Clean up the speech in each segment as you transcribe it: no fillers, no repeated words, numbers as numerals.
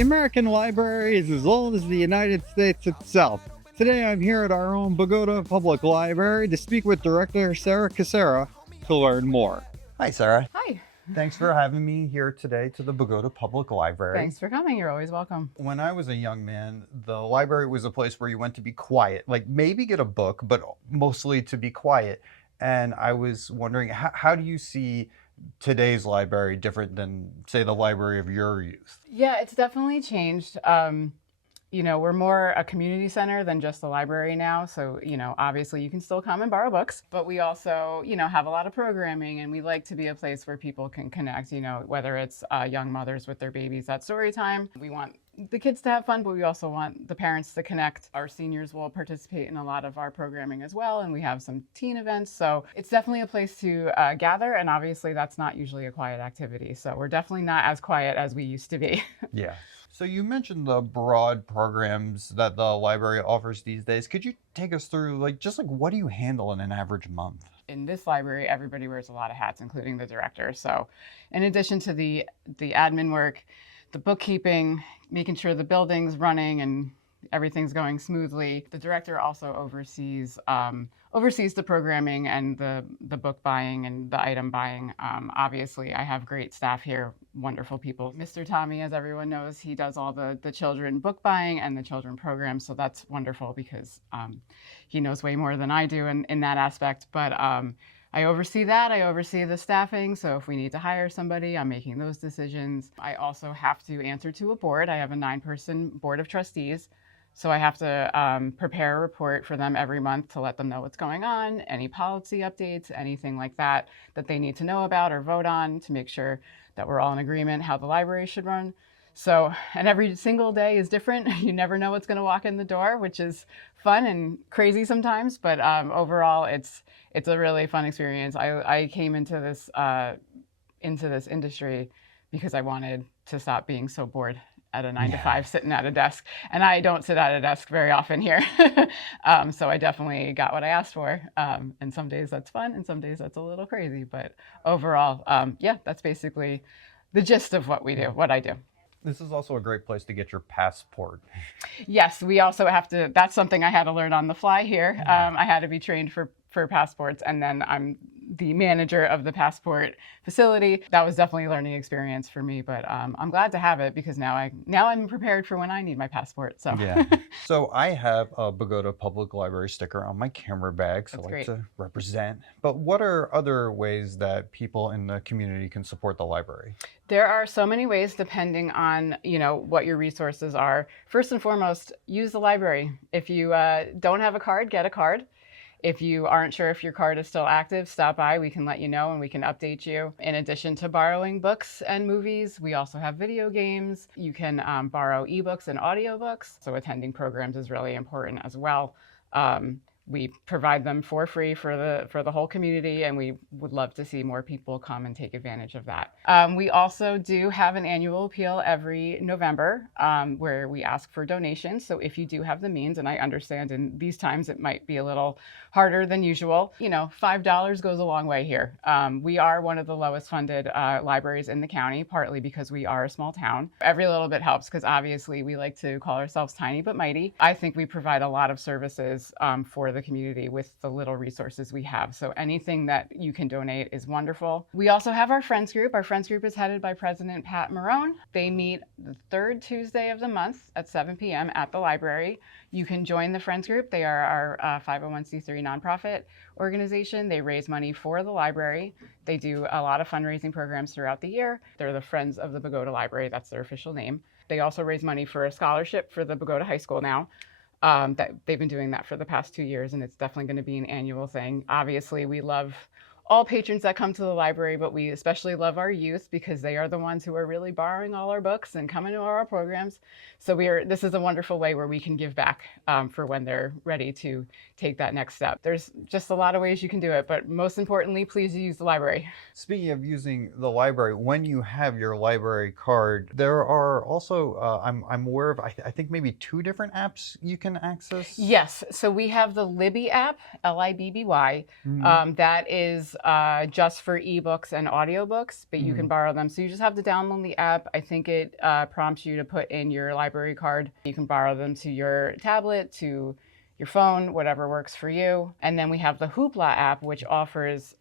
The American Library is as old as the United States itself. Today I'm here at our own Bogota Public Library to speak with Director Sara Cassaro to learn more. Hi, Sara. Hi. Thanks for having me here today to the Bogota Public Library. Thanks for coming. You're always welcome. When I was a young man, the library was a place where you went to be quiet, like maybe get a book, but mostly to be quiet. And I was wondering, how do you see today's library different than, say, the library of your youth? Yeah, it's definitely changed. We're more a community center than just a library now. So, obviously you can still come and borrow books, but we also, have a lot of programming, and we like to be a place where people can connect, whether it's young mothers with their babies at story time. We want the kids to have fun, but we also want the parents to connect. Our seniors will participate in a lot of our programming as well, and we have some teen events. So it's definitely a place to gather, and obviously that's not usually a quiet activity. So we're definitely not as quiet as we used to be. Yeah. So you mentioned the broad programs that the library offers these days. Could you take us through, what do you handle in an average month? In this library, everybody wears a lot of hats, including the director. So in addition to the admin work, the bookkeeping, making sure the building's running and everything's going smoothly, the director also oversees the programming and the book buying and the item buying. Obviously, I have great staff here, wonderful people. Mr. Tommy, as everyone knows, he does all the children book buying and the children programs, so that's wonderful because he knows way more than I do in that aspect. But I oversee that. I oversee the staffing. So if we need to hire somebody, I'm making those decisions. I also have to answer to a board. I have a 9-person board of trustees. So I have to prepare a report for them every month to let them know what's going on, any policy updates, anything like that they need to know about or vote on, to make sure that we're all in agreement how the library should run. So, and every single day is different. You never know what's going to walk in the door, which is fun and crazy sometimes. But overall, it's a really fun experience. I came into this industry because I wanted to stop being so bored at a 9-to-5 sitting at a desk. And I don't sit at a desk very often here. So I definitely got what I asked for. And some days that's fun and some days that's a little crazy. But overall, that's basically the gist of what we do, what I do. This is also a great place to get your passport. Yes, we also have to, that's something I had to learn on the fly here. I had to be trained for passports, and then I'm the manager of the passport facility. That was definitely a learning experience for me, but I'm glad to have it because now I'm prepared for when I need my passport. So yeah. So I have a Bogota Public Library sticker on my camera bag, so I like to represent. But what are other ways that people in the community can support the library? There are so many ways depending on, what your resources are. First and foremost, use the library. If you don't have a card, get a card. If you aren't sure if your card is still active, stop by. We can let you know and we can update you. In addition to borrowing books and movies, we also have video games. You can borrow ebooks and audiobooks. So attending programs is really important as well. We provide them for free for the whole community, and we would love to see more people come and take advantage of that. We also do have an annual appeal every November where we ask for donations. So if you do have the means, and I understand in these times it might be a little harder than usual, $5 goes a long way here. We are one of the lowest funded libraries in the county, partly because we are a small town. Every little bit helps because obviously we like to call ourselves tiny but mighty. I think we provide a lot of services for the community with the little resources we have. So anything that you can donate is wonderful. We also have our Friends Group. Our Friends Group is headed by President Pat Marone. They meet the third Tuesday of the month at 7 p.m. at the library. You can join the Friends Group. They are our 501c3 nonprofit organization. They raise money for the library. They do a lot of fundraising programs throughout the year. They're the Friends of the Bogota Library. That's their official name. They also raise money for a scholarship for the Bogota High School now. That they've been doing that for the past 2 years, and it's definitely going to be an annual thing. Obviously, we love all patrons that come to the library, but we especially love our youth because they are the ones who are really borrowing all our books and coming to our programs. So this is a wonderful way where we can give back for when they're ready to take that next step. There's just a lot of ways you can do it, but most importantly, please use the library. Speaking of using the library, when you have your library card, there are also, I'm aware of, I think maybe 2 different apps you can access? Yes, so we have the Libby app, Libby. That is just for ebooks and audiobooks, but you can borrow them. So you just have to download the app. I think it prompts you to put in your library card. You can borrow them to your tablet, to your phone, whatever works for you. And then we have the Hoopla app, which offers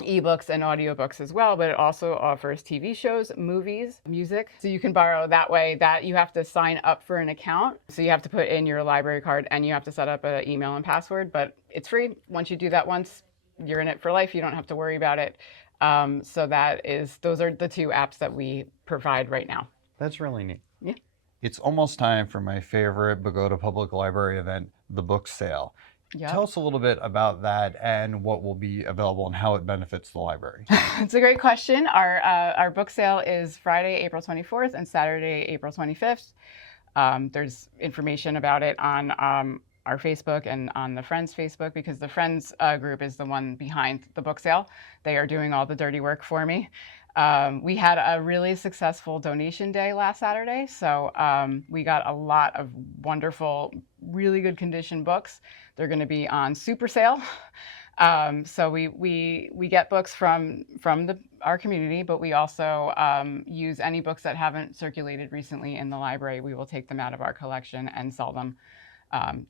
ebooks and audiobooks as well, but it also offers TV shows, movies, music. So you can borrow that way. That you have to sign up for an account. So you have to put in your library card and you have to set up an email and password, but it's free. Once you do that once, you're in it for life. You don't have to worry about it. So those are the two apps that we provide right now. That's really neat. Yeah. It's almost time for my favorite Bogota Public Library event, the book sale. Yep. Tell us a little bit about that and what will be available and how it benefits the library. It's a great question. Our book sale is Friday, April 24th and Saturday, April 25th. There's information about it on our Facebook and on the Friends Facebook, because the Friends group is the one behind the book sale. They are doing all the dirty work for me. We had a really successful donation day last Saturday, so we got a lot of wonderful, really good condition books. They're going to be on super sale. So we get books from our community, but we also use any books that haven't circulated recently in the library. We will take them out of our collection and sell them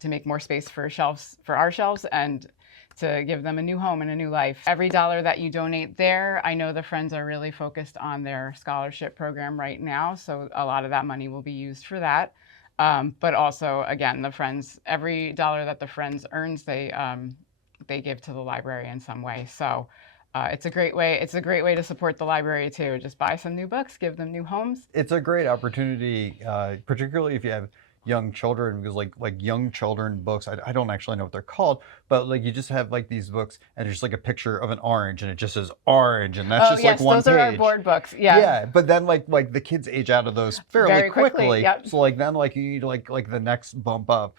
to make more space for our shelves and to give them a new home and a new life. Every dollar that you donate there, I know the Friends are really focused on their scholarship program right now, so a lot of that money will be used for that. But also, again, the Friends, every dollar that the Friends earns, they give to the library in some way. So it's a great way. It's a great way to support the library too. Just buy some new books, give them new homes. It's a great opportunity, particularly if you have young children, because like young children books, I don't actually know what they're called, but like you just have like these books and there's like a picture of an orange and it just says orange and that's just yes, like one those page. are our board books. Yeah. Yeah, but then like the kids age out of those fairly Very quickly. Yep. So like then like you need like the next bump up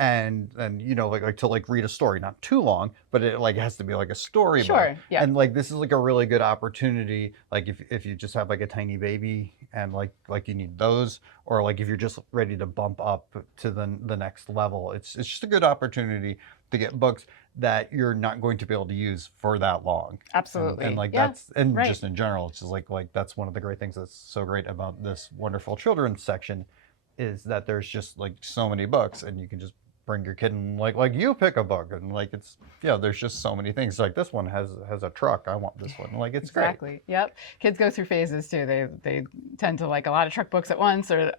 and you know like to like read a story, not too long, but it like has to be like a story Sure, book. yeah. And like this is like a really good opportunity, like if you just have like a tiny baby and like you need those, or like if you're just ready to bump up to the next level, it's just a good opportunity to get books that you're not going to be able to use for that long. Absolutely. And like Yeah, that's and right. just in general, it's just like that's one of the great things that's so great about this wonderful children's section, is that there's just like so many books and you can just bring your kid and like you pick a book and like it's there's just so many things. Like this one has a truck, I want this one. Like it's Exactly. great. Yep. Kids go through phases too. They tend to like a lot of truck books at once, or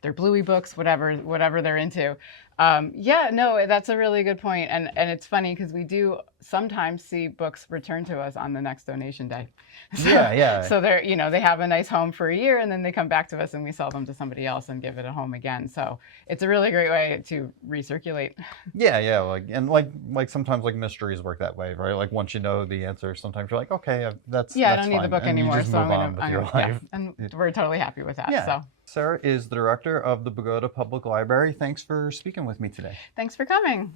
they're bluey books, whatever they're into. No, that's a really good point. And it's funny because we do sometimes see books returned to us on the next donation day. So, Yeah. So they're, they have a nice home for a year and then they come back to us and we sell them to somebody else and give it a home again. So it's a really great way to recirculate. Yeah. Like sometimes like mysteries work that way, right? Like once you know the answer, sometimes you're like, okay, that's I don't need the fine. book And anymore. You just so move on with your life. And we're totally happy with that. Yeah. So Sarah is the director of the Bogota Public Library. Thanks for speaking with me today. thanks for coming.